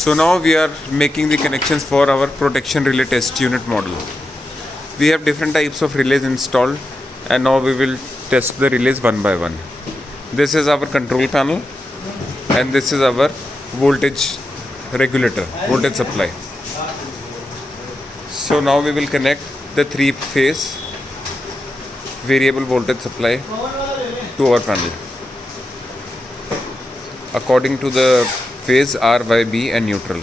So now we are making the connections for our protection relay test unit model. We have different types of relays installed, and now we will test the relays one by one. This is our control panel, and this is our voltage regulator, voltage supply. So now we will connect the 3-phase variable voltage supply to our panel according to the phase R, Y, B and neutral.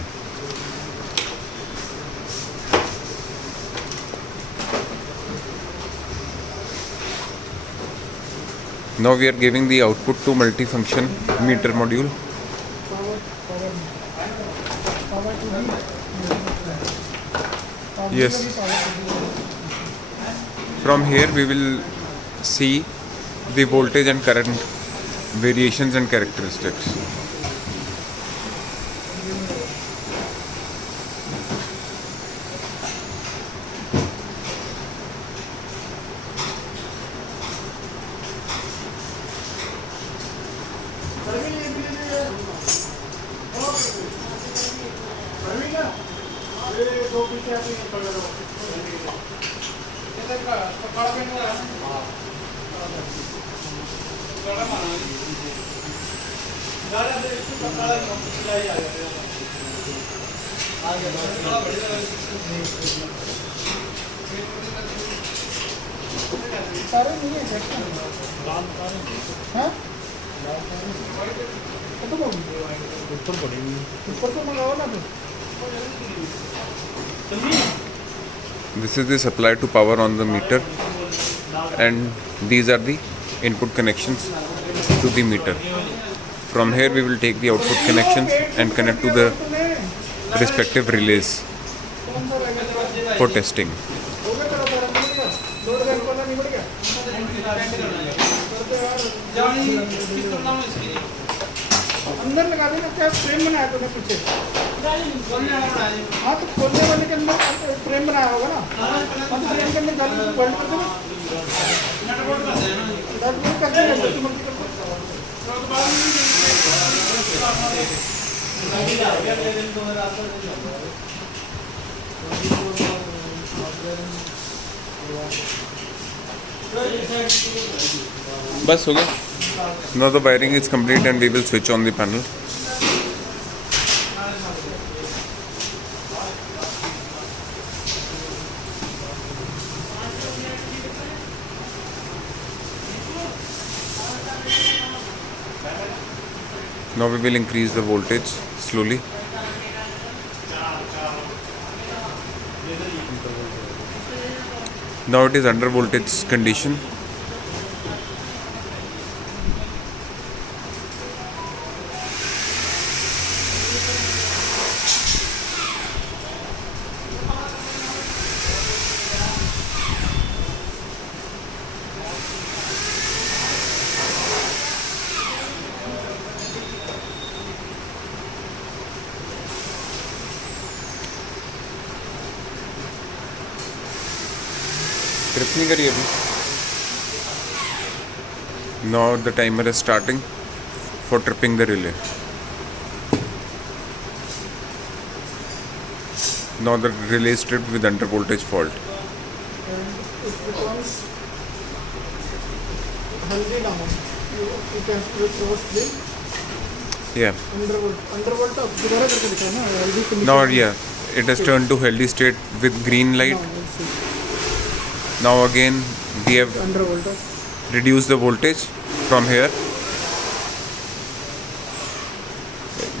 Now we are giving the output to multifunction meter module. Yes. From here we will see the voltage and current variations and characteristics. This is the supply to power on the meter, and these are the input connections to the meter. From here we will take the output connections and connect to the respective relays for testing. अंदर लगा देना, क्या frame बनाया तूने पीछे? हाँ तो खोलने वाले के अंदर फ्रेम बनाया होगा ना? हाँ तो फ्रेम के अंदर जाली वेल्ड कर देना। नट बोल्ट कर देना, जैसे मर्जी कर दो। बस हो गया. Now the wiring is complete and we will switch on the panel. Now we will increase the voltage slowly. Now it is under voltage condition. Trip नहीं करी अभी. Now the timer is starting for tripping the relay. Now the relay is tripped with under voltage fault. And it becomes healthy now. You can cross the Yeah. undervolt अब दोबारा करके दिखा ना, healthy condition. Now it has turned to healthy state with green light. Now we'll see. Now again we have Undervolt. reduced the voltage from here.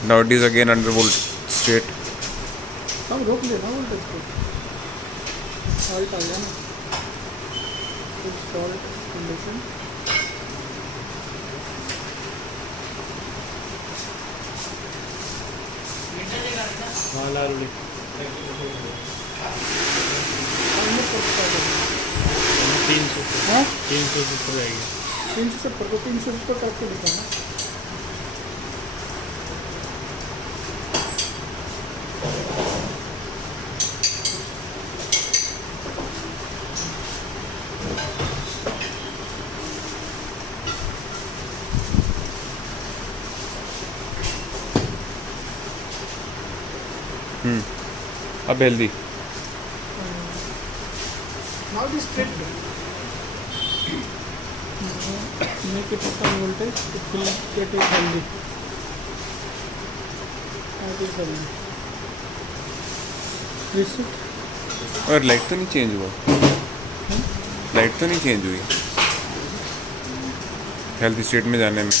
Now it is again under volt state. अब रोक ले ना voltage को. Fault आ गया ना. Full fault condition. हाँ लाल 300 हाँ 300 से ऊपर जाएगी. 370 को 370 करके दिखा ना. अब healthy. Now this straight. Make it some voltage. It will get it healthy. That is healthy. Reset. और लाइट तो नहीं चेंज हुआ. लाइट तो नहीं चेंज हुई हेल्थ स्टेट में जाने में.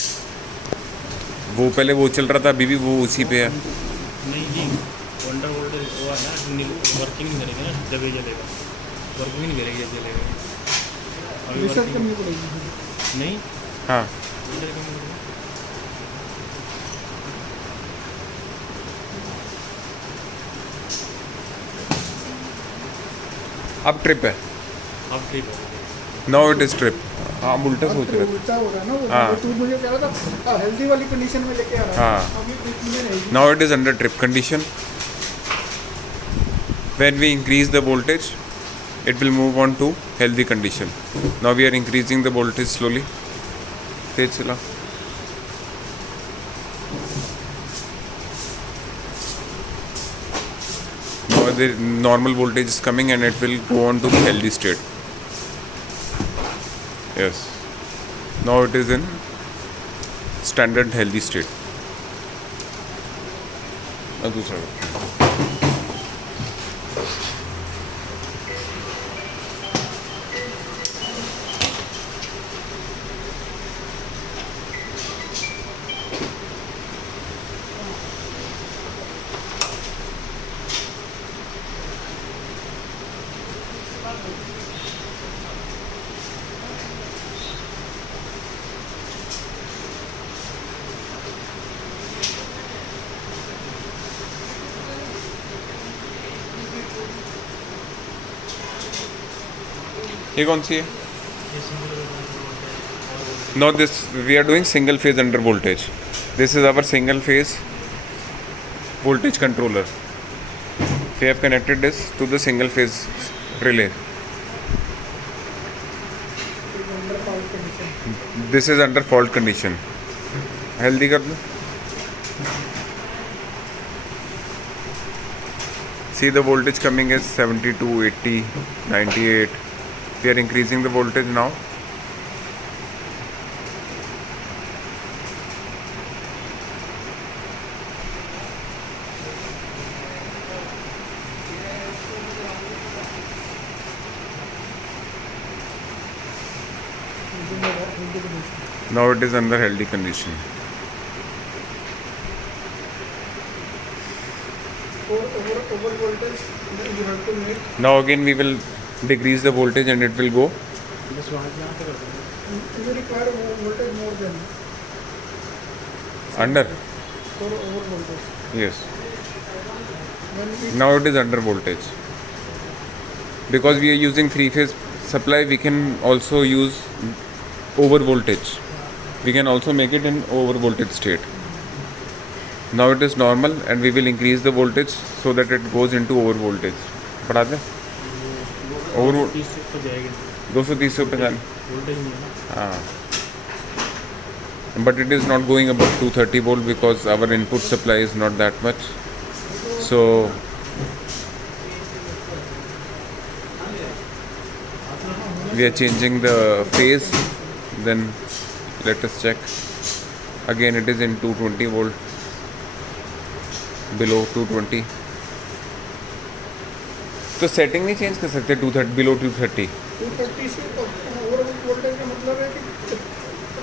वो पहले वो चल रहा था, अभी भी वो उसी पे है. नहीं जी, अंडर वोल्टेज हुआ ना, वर्किंग नहीं करेगा ना, जब ये जलेगा. वर्किंग नहीं करेगी जब जलेगा. अभी Reset working- करनी पड़ेगी. नहीं, हाँ. voltage कम करेगा. अब ट्रिप है. अब ठीक है. Now it is trip. हाँ, हम उल्टा सोच रहे थे. उल्टा हो रहा है ना वो. हाँ. तू मुझे कह रहा था हेल्दी वाली कंडीशन में लेके आ रहा है. हाँ. अभी बीच में रहेगी. Now it is under trip condition. When we increase the voltage, it will move on to healthy condition. Now we are increasing the voltage slowly. तेज चला. Now the normal voltage is coming and it will go on to the healthy state. Yes. Now it is in standard healthy state. अब दूसरा. ये कौन सी है? No, this we are doing single phase under voltage. This is our single phase voltage controller. We have connected this to the single phase relay. Under fault condition. This is under fault condition. Healthy कर दो. See the voltage coming is 72, 80, 98. We are increasing the voltage now. Now it is under healthy condition. Over voltage you have to make. Now again we will decrease the voltage and it will go. बस वहाँ से यहाँ से कर देंगे. You require voltage more than Under. for over voltage. Yes. When we Now it is under voltage. Because we are using three phase supply, we can also use over voltage. We can also make it in over voltage state. Now it is normal and we will increase the voltage so that it goes into over voltage. बढ़ा दें? Over 30 पर जाएगी. 230 से ऊपर जाने. Voltage नहीं है ना. हाँ. But it is not going above 230 volt because our input supply is not that much. So we are changing the phase. Then let us check. Again it is in 220 volt. Below 220. तो setting नहीं change कर सकते 230 below 230. 230 से over voltage का मतलब है कि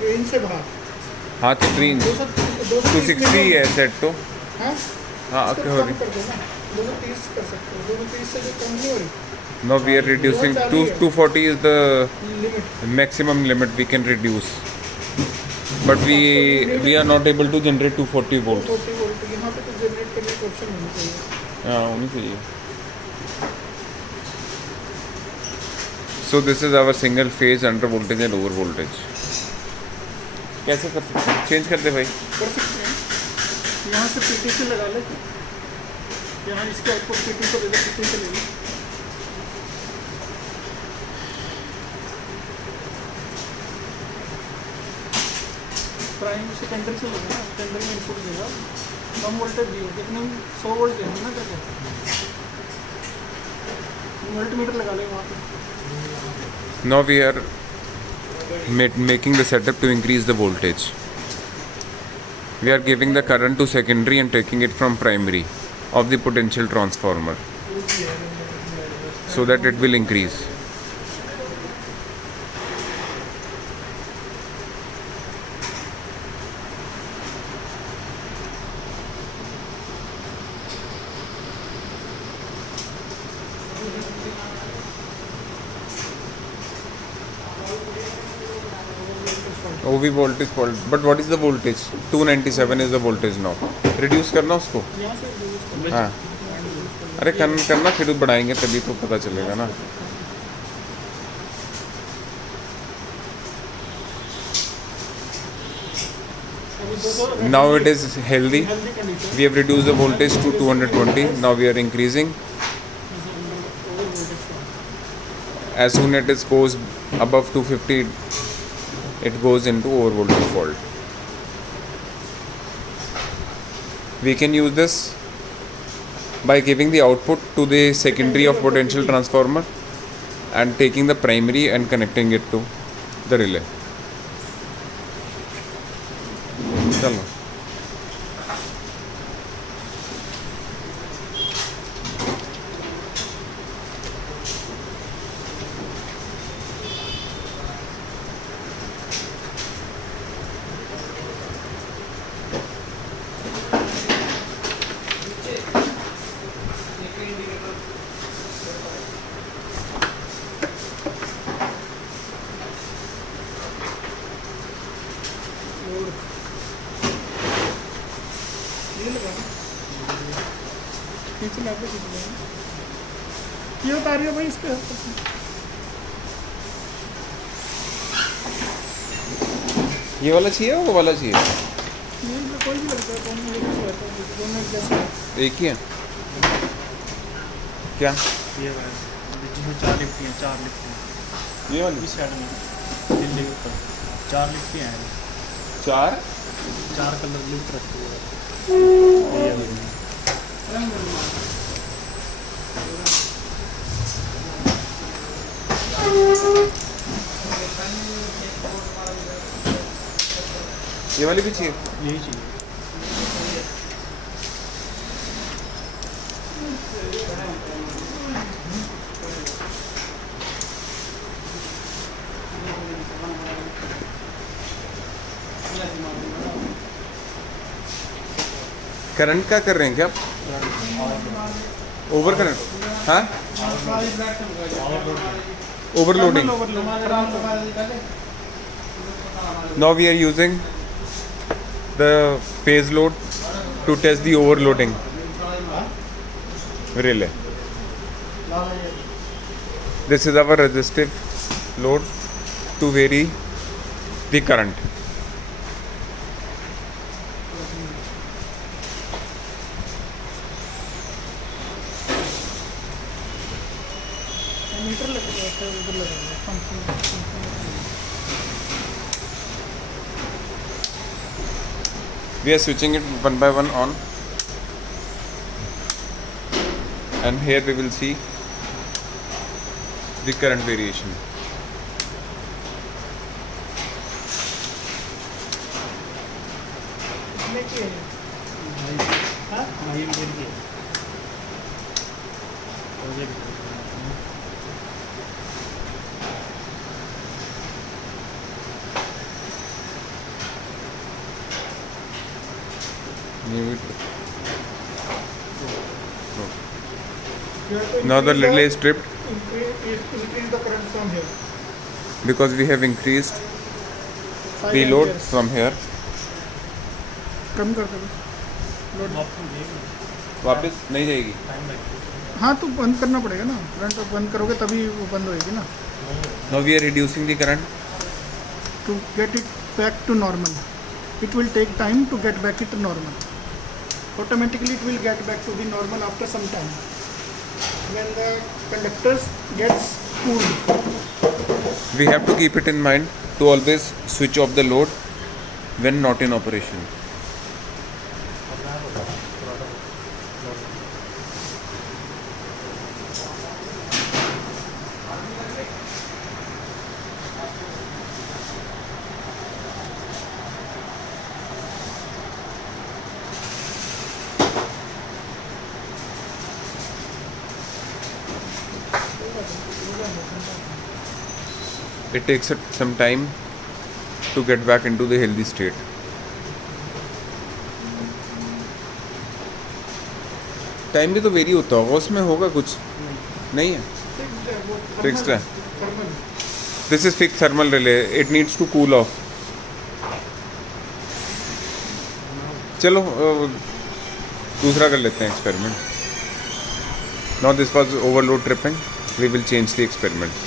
range से बाहर. हाँ तो 260 है सेट तो. हाँ. हाँ इसको क्या हो कम रही. कर दो ना. 230 कर सकते हो. 230 से जो कम नहीं हो रही. Now we are reducing 240 is the limit. maximum limit we can reduce. But we are not able to generate 240 volts. 240 volt यहाँ पे तो जनरेट करने का ऑप्शन होना चाहिए. हाँ होनी चाहिए. So this is our single phase under voltage and over voltage. कैसे कर सकते हैं? चेंज कर दे भाई. कर सकते हैं. यहाँ से PT से लगा ले. यहाँ इसके आउटपुट PT को दे दो. PT से ले लो. प्राइम सेकेंडरी से लेना. सेकेंडरी में इनपुट देगा. कम वोल्टेज भी हो, कितने 100 वोल्ट है ना, क्या कहते हैं, मल्टीमीटर लगा ले वहाँ पे। Now we are making the setup to increase the voltage. We are giving the current to secondary and taking it from primary of the potential transformer so that it will increase. OV voltage fault. But what is the voltage? 297 is the voltage now. Reduce करना उसको. यहाँ से reduce कर, हाँ. अरे करना फिर बढ़ाएंगे तभी तो पता चलेगा ना. अभी 200 Now it is healthy. Healthy condition, We have reduced the voltage to 220. Now we are increasing. As soon as it goes above 250, it goes into over voltage fault. We can use this by giving the output to the secondary of potential transformer and taking the primary and connecting it to the relay. चलो. ये लगा पीछे lab पे पीछे लगा, ये उतारिए भाई इसके हाथ से। ये वाला चाहिए वो वाला चाहिए? ये तो कोई भी लगता है, दोनों एक ही रहता है, दोनों एक जैसे हैं। एक ही है क्या? ये वाला जिसमें 4 लिफ्ट हैं, 4 लिफ्ट हैं ये वाली इस साइड में, दिल्ली के ऊपर 4 लिफ्ट हैं, 4 4 कलर लिफ्ट रखी हुई है। ये वाली ये वाली भी चाहिए? यही चाहिए। करंट क्या कर रहे हैं क्या? Over current? हाँ, overloading. Now we are using the phase load to test the overloading relay. This is our resistive load to vary the current. Meter लगा हुआ है, उधर लगा हुआ है, function. We are switching it one by one on, and here we will see the current variation. कितने की है? हाँ? ये भी है और ये भी You have to Now the increase relay is stripped increase the current from here. because we have increased 5 the load amperes. from here. कम कर दो लोड। ऑप्शन देगा, वापस नहीं जाएगी. टाइम लगता है। हाँ तो बंद करना पड़ेगा ना, करंट बंद करोगे तभी वो बंद होएगी ना, Now we are reducing the current. to get it back to normal. It will take time to get back it to normal. Automatically it will get back to the normal after some time. When the conductors gets cooled. We have to keep it in mind to always switch off the load when not in operation. थोड़ा सा normal. It takes some time to get back into the healthy state. Time भी तो very होता होगा उसमें, होगा कुछ नहीं है? फिक्स्ड है वो, Fixed है। Thermal. This is fixed thermal relay. It needs to cool off. चलो दूसरा कर लेते हैं experiment. Now this was overload tripping. We will change the experiment.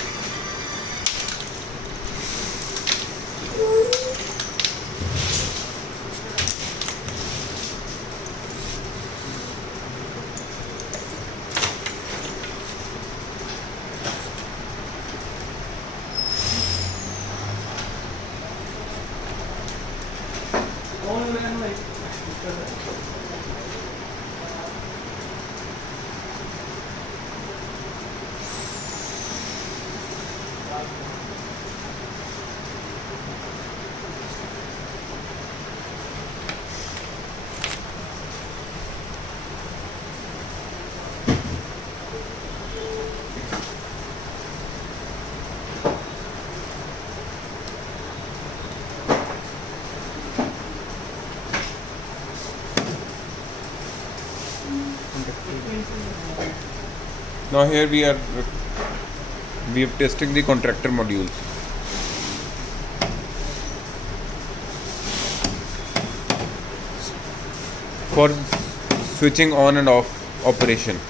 Now here we are testing the contractor modules. For switching on and off operation,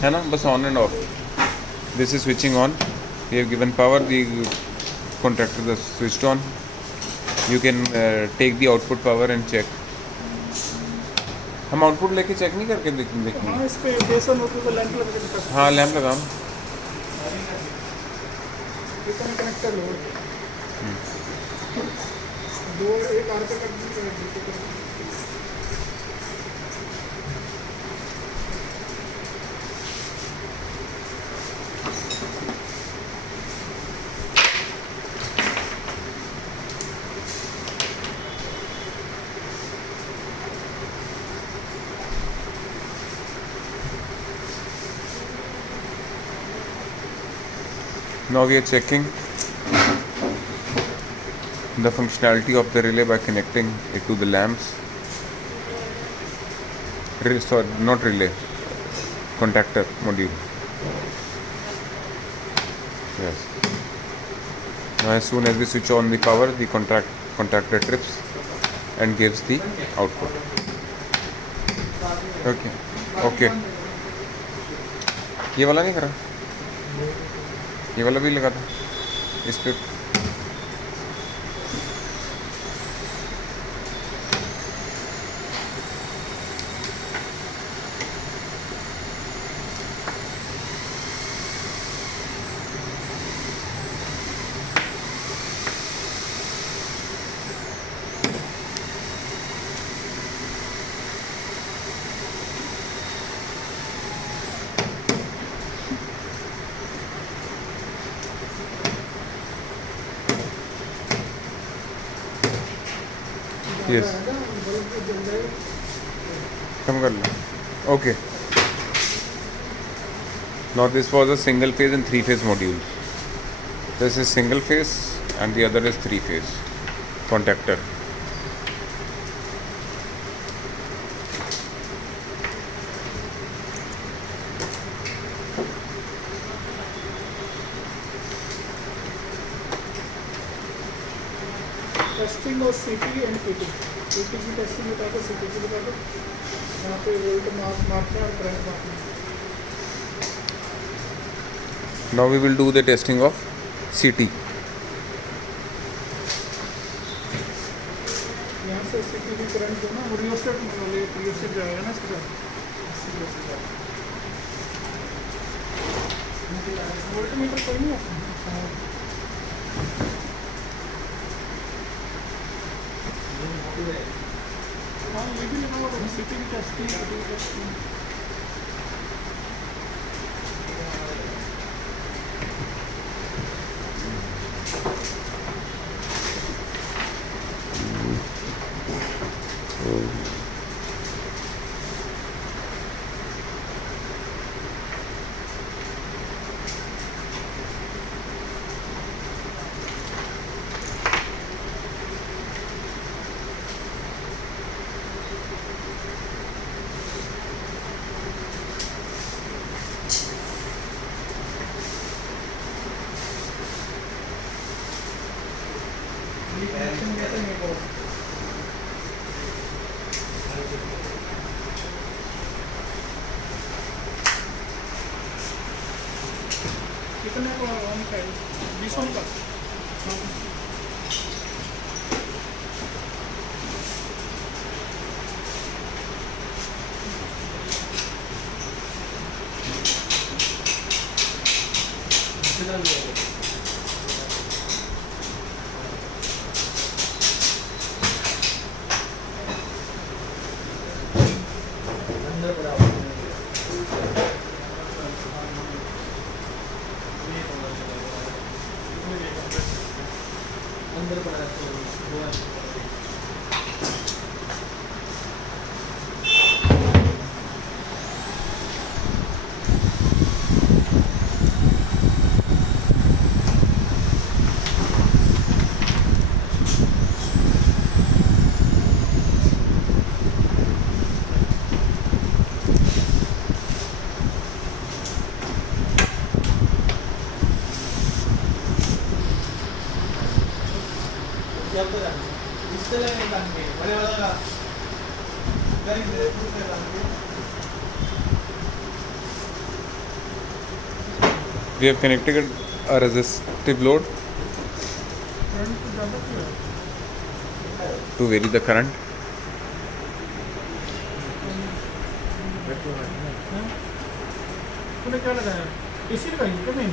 है ना, बस on and off. This is switching on. We have given power. The contractor is switched on. You can take the output power and check. हम output लेके check नहीं करके देखेंगे. हाँ, इस पे बेसन होती है तो लैंप लगा के दिखा सकते हाँ लैंप लगाओ. हैं। कनेक्टर लो, दो एक आर पे कर दीजिए। Now we are checking the functionality of the relay by connecting it to the lamps. Sorry, not relay, contactor module. Yes. Now as soon as we switch on the power, the contactor trips and gives the output. Okay. Okay. ये वाला नहीं करा, ये वाला भी लगा था इस पे. Yes. कम कर लो. Okay. Now this was a single phase and three phase modules. This is single phase and the other is three phase contactor. Testing और सीटी एंड पीटी। पीटी की टेस्टिंग बता दो, सीटी की बता दो। यहाँ पे वोल्ट मापना और करंट मापना। Now we will do the testing of CT. यहाँ से सीटी की करंट जो ना रियोस्टेट रियोस्टेट जाएगा ना इसके साथ। वोल्ट मीटर कोई नहीं है। हाँ ये भी लिखा हुआ है सिटी की टेस्टिंग सिटी की टेस्टिंग। कितने को ऑन का 20 ऑन का। We have connected a resistive load current तो ज़्यादा क्यों है? to vary the current. तूने क्या लगाया? एसी लगाई क्या मेन?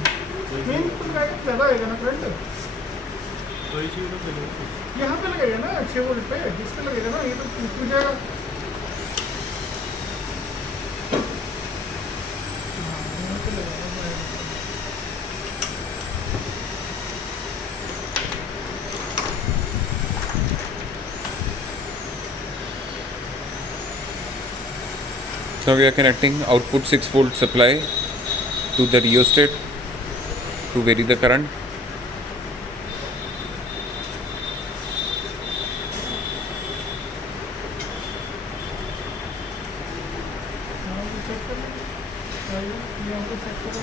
मेन तो लगाएगा तो ज़्यादा आएगा ना करंट। तो इसी को तो चलो यहाँ पे लगेगा ना 6 वोल्ट पे, जिस पे लगेगा ना ये तो टूट जाएगा। हाँ, यहाँ पे लगाना पड़ेगा। Now we are connecting output 6 volt supply to the rheostat to vary the current. यहाँ पे चेक कर लो। यहाँ पे चेक करो।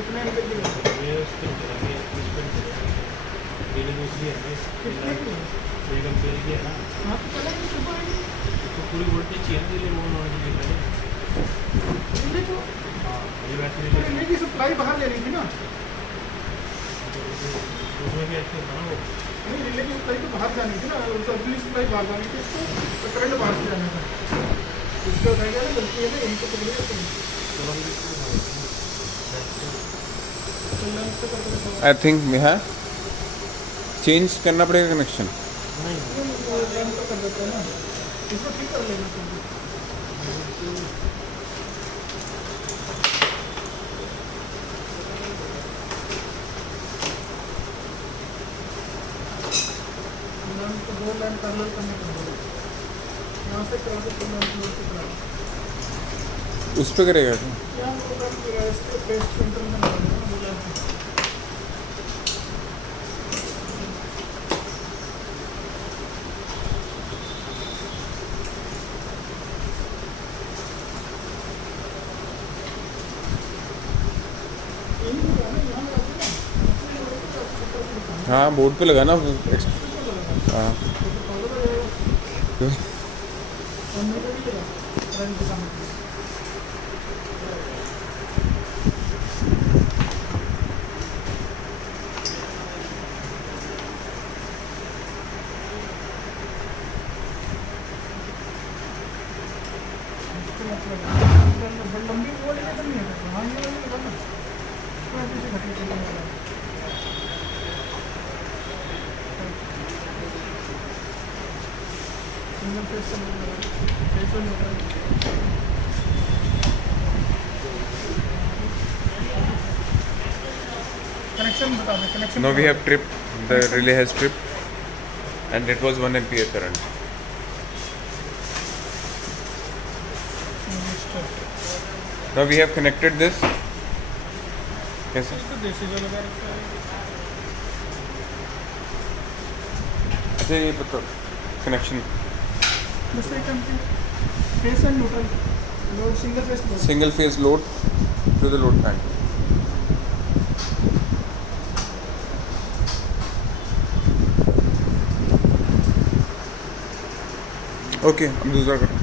कितने रुपए की है? ये उसके चलेंगे इस पर डेली दूसरी है ना कितने की है? ये कंपनी की है ना हाँ तो चलेगी सुबह आएगी। तो पूरी वोल्टेज चाहिए ना इसलिए वो नॉन की है रिले को हाँ ये वैसे तो रिले की सप्लाई बाहर लेनी थी ना। उसमें भी ऐसे होता ना वो नहीं रिले की सप्लाई तो बाहर जानी थी ना, अगली सप्लाई बाहर जानी थी इसको, तो करंट बाहर से जाना था। इसका उठाएगा ना गलती है ना, इनको पकड़ेगा तो चलो हम इसको चलना इसको करके बताओ। I think we have change करना पड़ेगा कनेक्शन. नहीं वो लाइन तो कर देते हैं ना, इसको ठीक कर लेना चाहिए। लाइन को 2 लाइन पैरेलल करने को बोलो। यहाँ से करा के 2 लाइन जोड़ के करा। उस पे करेगा क्या? यहाँ प्रोग्राम किया है, इसके फेस सेंटर में लगा देना 2 लाइन पे। यही होगा ना, यहाँ लगा देना। हाँ बोर्ड पे लगाना. हाँ लंबी बोर्ड नहीं है, हाँ ये वाली लगाना। सिंगल फेस से फेस न्यूट्रल कनेक्शन बता दें connection Now we have tripped, the relay has tripped, and it was 1 ampere current. Now we have connected this. कैसे? तो देसी जो लगा रखा है अच्छा ये बताओ कनेक्शन दूसरे company face and neutral load single phase load single phase load to the load bank. Okay अब दूसरा करो.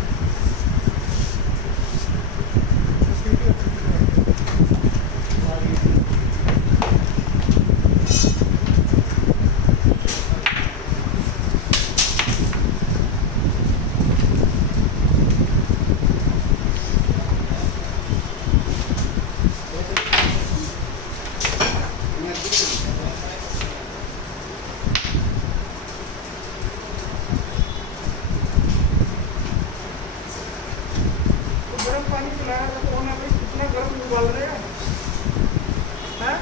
तो गर्म पानी पिलाया था तो होना भाई कितना गर्म उबाल रहे हैं हैं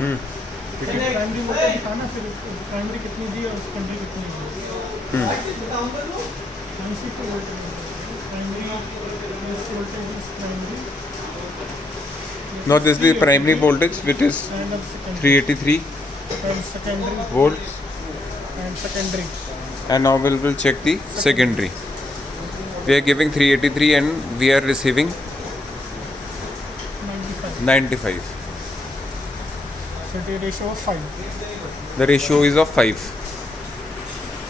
प्राइमरी मोटर दिखाना फिर प्राइमरी कितनी दी और सेकेंडरी कितनी the primary Now this is the primary voltage which is and of secondary 383 and secondary volts, and secondary and now we will check the secondary. We are giving 383 and we are receiving 95 95. so the ratio of 5 The ratio is of 5.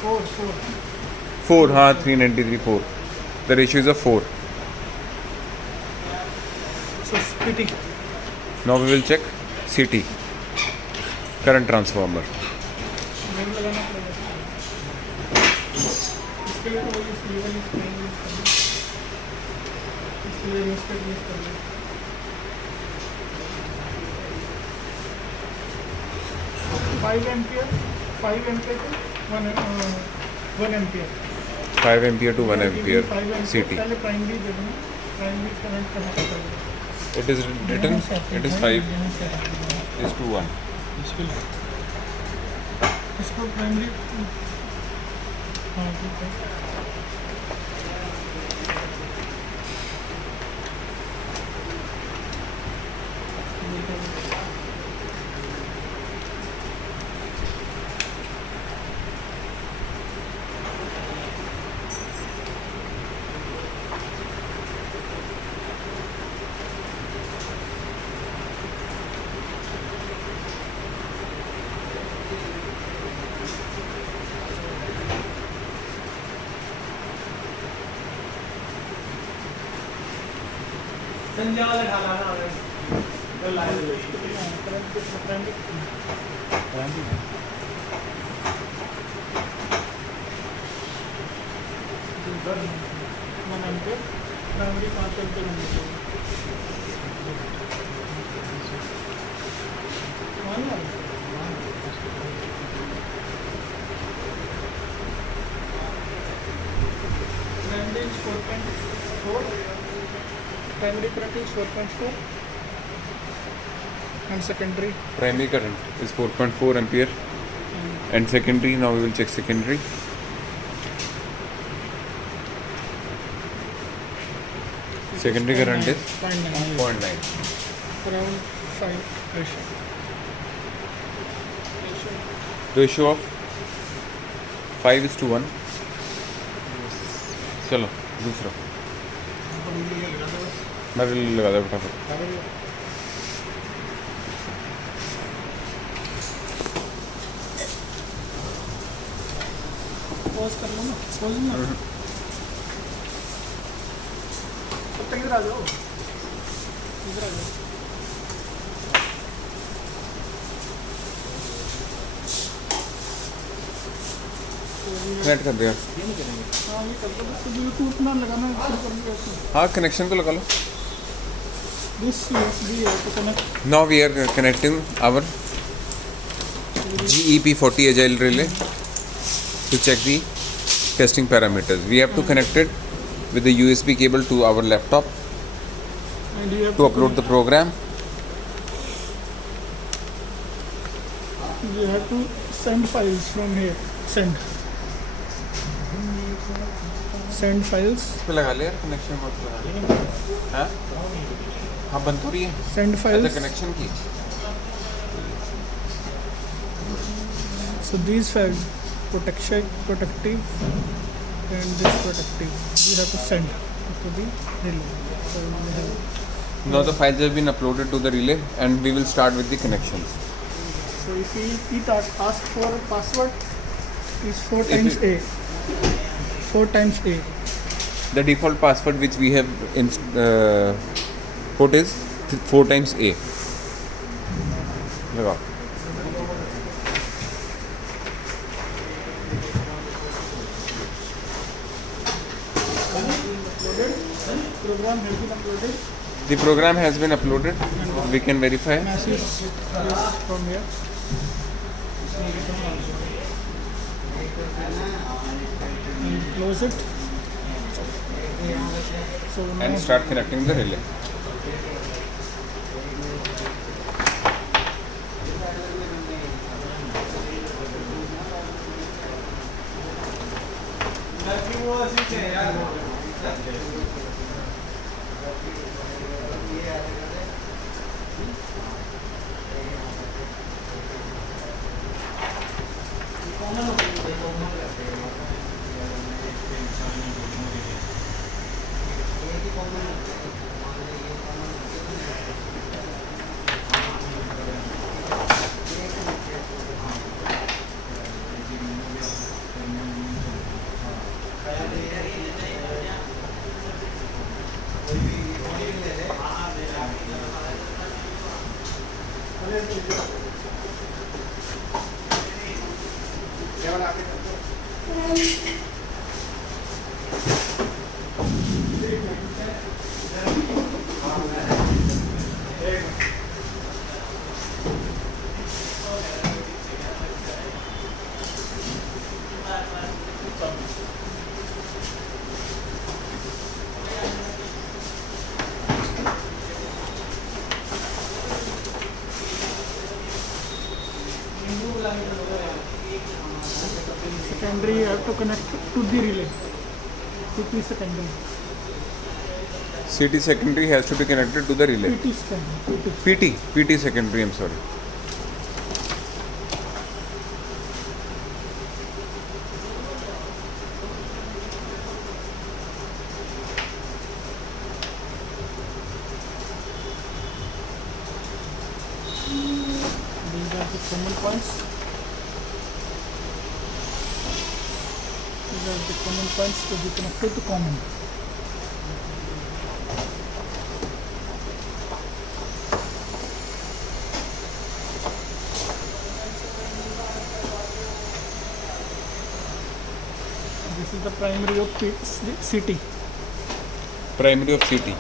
4 4, हाँ 393 4. The ratio is of 4. so splitting Now we will check CT, current transformer. Board लगाना पड़ेगा इसके लिए तो इस level इस primary इसलिए resistor use कर लें 5 ampere 5 ampere to 1 ampere 5 ampere to 1 ampere 5 ampere CT. पहले प्राइमरी दे दूँ प्राइमरी करंट कहाँ पता चलेगा It is written, it is 5 is to 1. इसको प्राइमरी हाँ ठीक है प्राइमरी 5 एम्पियर होनी चाहिए primary 4.4 primary current is 4.4 and secondary Primary current is 4.4 ampere and secondary, now we will check secondary. Secondary current is 0.9 0.9. around 5 ratio. Ratio of 5 is to 1. चलो दूसरा मैं भी लगा दे फटाफट. पॉज कर लो ना पॉज ना तब तक इधर आ जाओ कनेक्ट कर दिया। हाँ ये कर दो, बस ब्लूटूथ ना लगाना शुरू कर दिया इसमें। हाँ कनेक्शन तो लगा लो। This USB है to connect. Now we are connecting our GEP40 Agile relay to check the testing parameters. We have to connect it with the USB cable to our laptop And you have to upload the program. You have to send files from here. Send files. पे लगा ले यार connection मत लगा ले। हाँ हाँ बंद हो रही है। Send files. अच्छा कनेक्शन की। So these files, protective, and this protective, you have to send to the relay. So we have. Now the files have been uploaded to the relay and we will start with the connections. So if it asks for password, is 4 If times it- A. 4 times A. The default password which we have put is 4 times A. लगाओ। Program has been uploaded. The program has been uploaded. We can verify. Message is from here. And close it. So now And start connecting the relay. secondary you have to connect to the relay. PT secondary. CT secondary has to be connected to the relay. PT secondary. PT secondary, I'm sorry. These are the common points. These are the common points to be connected to common. This is the primary of CT. Primary of CT.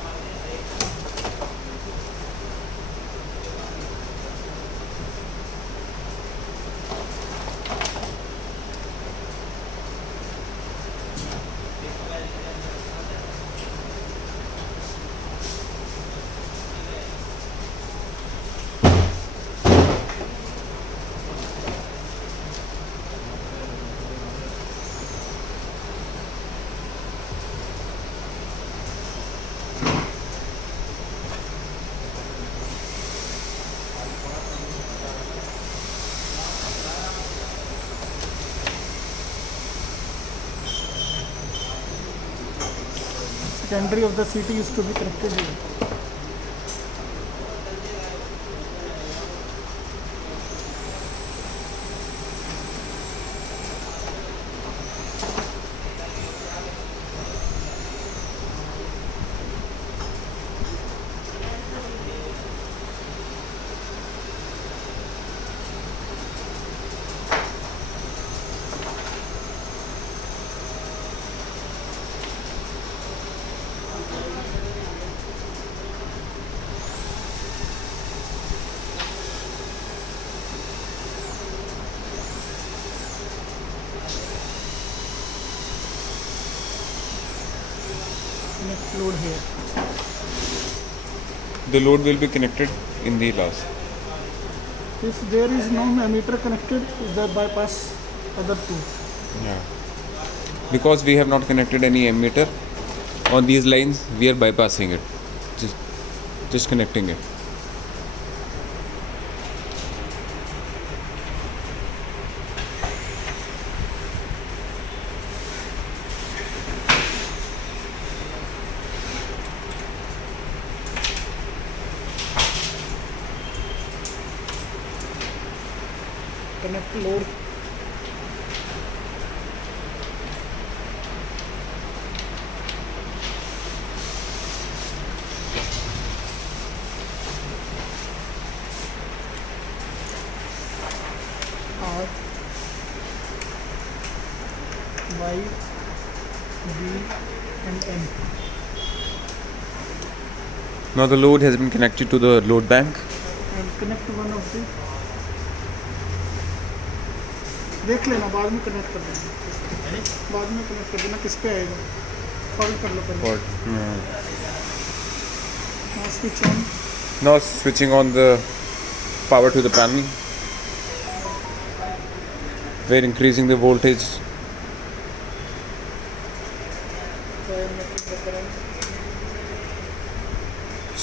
Secondary of the CT is to be connected here. Connect load here. The load will be connected in the last. If there is no ammeter connected, the bypass other two. Yeah. Because we have not connected any ammeter on these lines, we are bypassing it. Just connecting it. Connect load. R, Y, B and N. Now the load has been connected to the load bank. And connect one of the. देख लेना बाद में connect कर देना, बाद में connect कर देना किस पे आएगा, फॉल्ट कर लो पहले। हाँ switch on. Now switching on the power to the panel. We're increasing the voltage.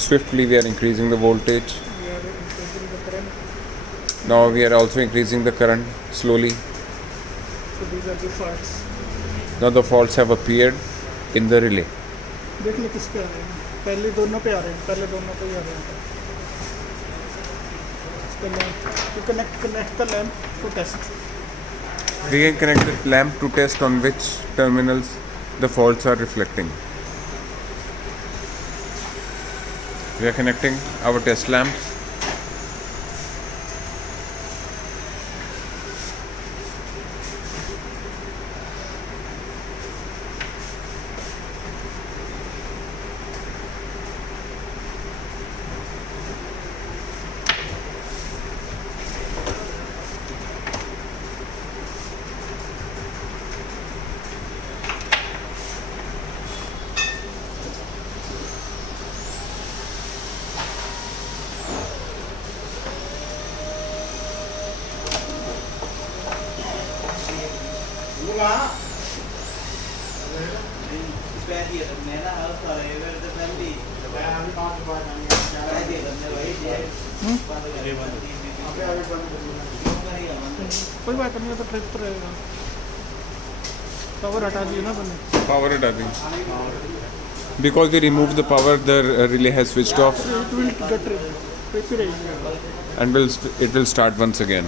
Swiftly we are increasing the voltage. We are increasing the current. Now we are also increasing the current slowly. So these are the faults. Now the faults have appeared in the relay. देख ले किस पे आ रहे हैं, पहले दोनों पे आ रहे हैं, पहले दोनों पे ही आ रहे हैं। इस पे lamp, you connect the lamp to test. We can connect the lamp to test on which terminals the faults are reflecting. We are connecting our test lamps. कोई बात नहीं है, तो ट्रिप तो रहेगा। पावर हटा दिए ना मैंने। Power it, I think. Because we removed the power, the relay has switched off It will get trip ही रहेगी। and it will start once again.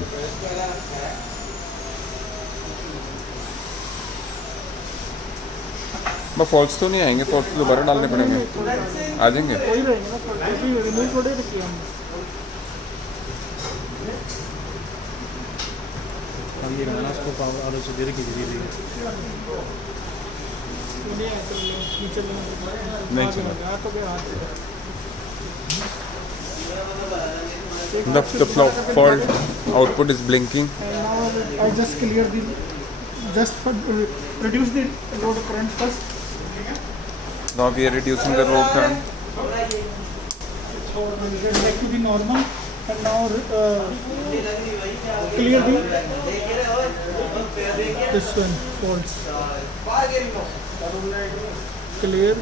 Faults तो नहीं आएंगे, फॉल्ट्स दोबारा डालने पड़ेंगे, आ जाएंगे। कोई रहेंगे ना, क्योंकि रिमूव थोड़े तो किया हमने। अब ये गाना उसको पावर आलू से देर खींच रही थी। नीचे नहीं चला। हाथ हो गया, हाथ। The fault output is blinking. And now I just clear the, just for reduce the load current first. Now we are reducing the load current. And get back to the normal. And now clear the this one faults. Clear.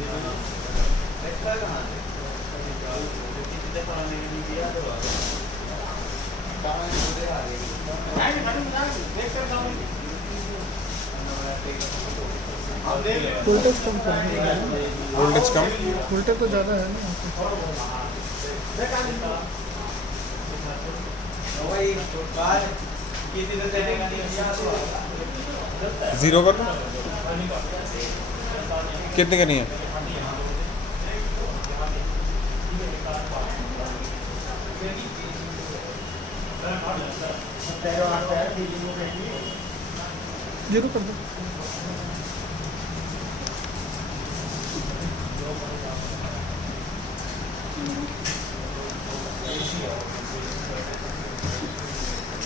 Voltage कम करने का है। Voltage कम। Voltage तो ज़्यादा है ना यहाँ zero कर लो। कितनी करनी है? जीरो कर दो।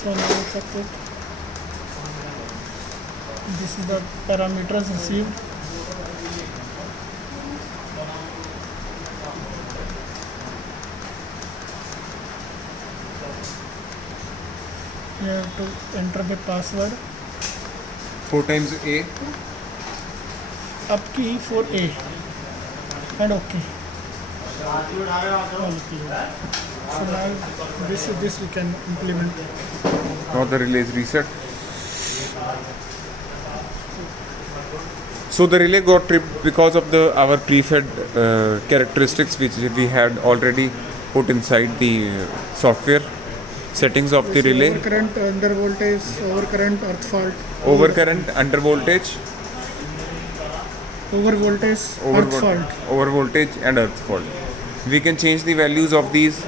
So now check it. This is the parameters received. You have to enter the password. 4 times A. Up key for A and OK. All clear. So now this we can implement. Now the relay is reset. So the relay got tripped because of our prefed characteristics which we had already put inside the software settings of the relay. Overcurrent, under voltage, overcurrent, earth fault. Overcurrent, under voltage, Over voltage, earth fault. over voltage and earth fault. We can change the values of these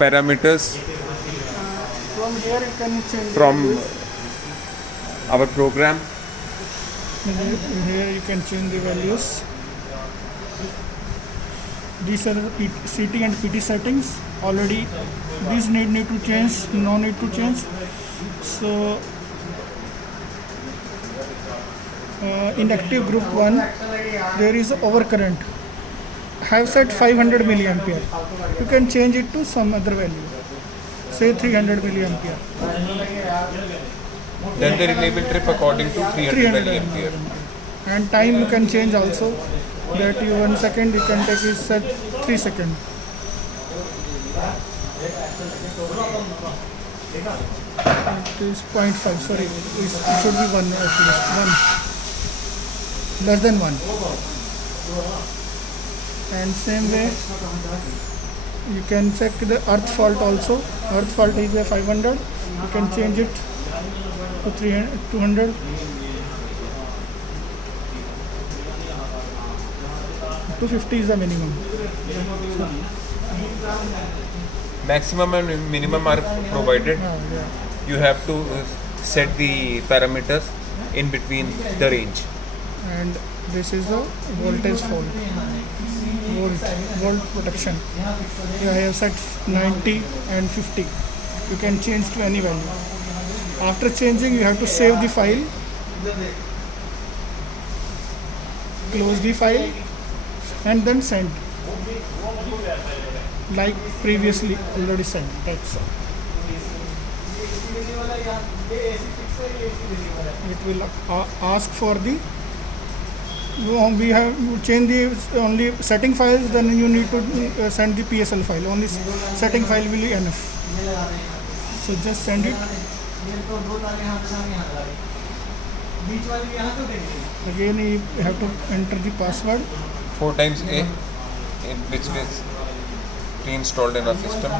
parameters From here you can change. from our program. Here you can change the values. These are the CT and PT settings. Already these need to change, no need to change. So in active group 1 there is overcurrent. Have set 500 milliampere. You can change it to some other value. Say 300 milliampere. Then the relay will trip according to 300 milliampere. And time you can change also. That you 1 second you can take is set 3 seconds. It is 0.5, sorry, it should be 1 at least, 1, less than 1. And same way, you can check the earth fault also. Earth fault is a 500, you can change it to 300, 200. 250 is the minimum. Maximum and minimum are provided. Yeah. You have to set the parameters in between the range. And this is the voltage fault. Volt protection. You have set 90 and 50. You can change to any value. After changing, you have to save the file, close the file, and then send. Like previously already sent. That's all. It will ask for the. We have you change the only setting files. Then you need to send the PSL file. Only setting file will be enough. So just send it. Again, you have to enter the password. 4 times A, which is pre-installed in our system.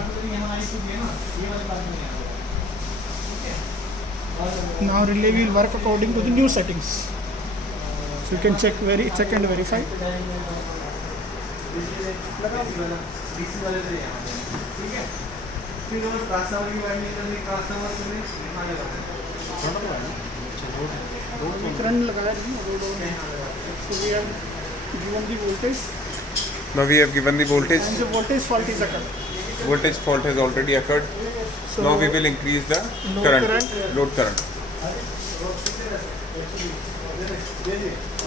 Now relay will work according to the new settings. So you can check and verify. Current लगाया नहीं, so we have given the voltage. Now we have given the voltage. And the voltage fault is occurred. Voltage fault has already occurred. So Now we will increase the load current. load current.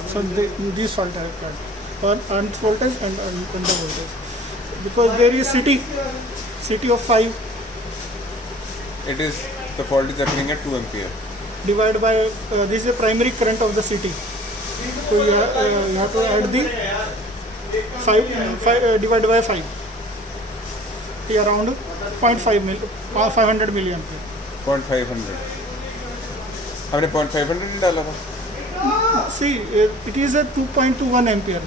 So these fault have occurred. On earth voltage and under voltage. Because there is CT of 5 It is the fault is occurring at 2 ampere. divided by this is the primary current of the CT. So you have to add the 5 divided by 5. Around 500 milliampere. 0.500. हमने 0.500 डाला था. See, it is a 2.21 ampere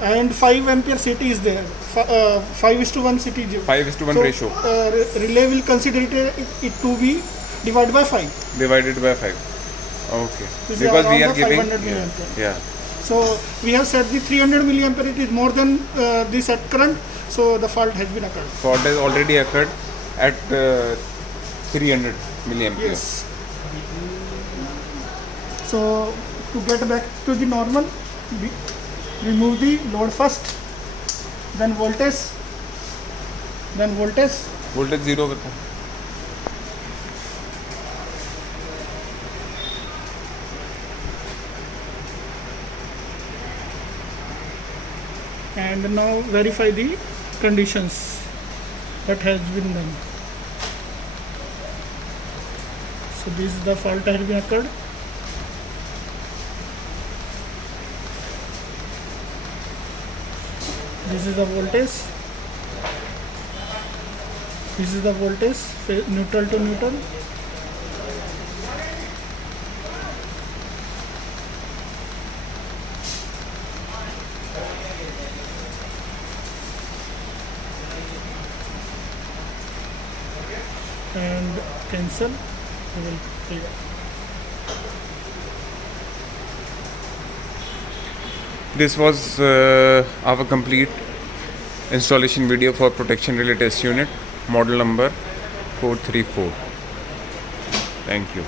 and 5 ampere CT is there. 5:1 CT. 5:1 So, ratio. Relay will consider it to be divided by 5. Divided by 5. Okay. This is Because we around are the giving. 500 milliampere. Yeah. So we have set the 300 milliampere. It is more than the set current. So the fault has been occurred. Fault has already occurred at 300 milliampere. Yes. So to get back to the normal, remove the load first, then voltage, Voltage 0 करता. and now verify the conditions that has been done. So this is the fault had been occurred. This is the voltage. This is the voltage, neutral to neutral. And cancel. We will take. This was our complete installation video for protection relay test unit, model number 434. Thank you.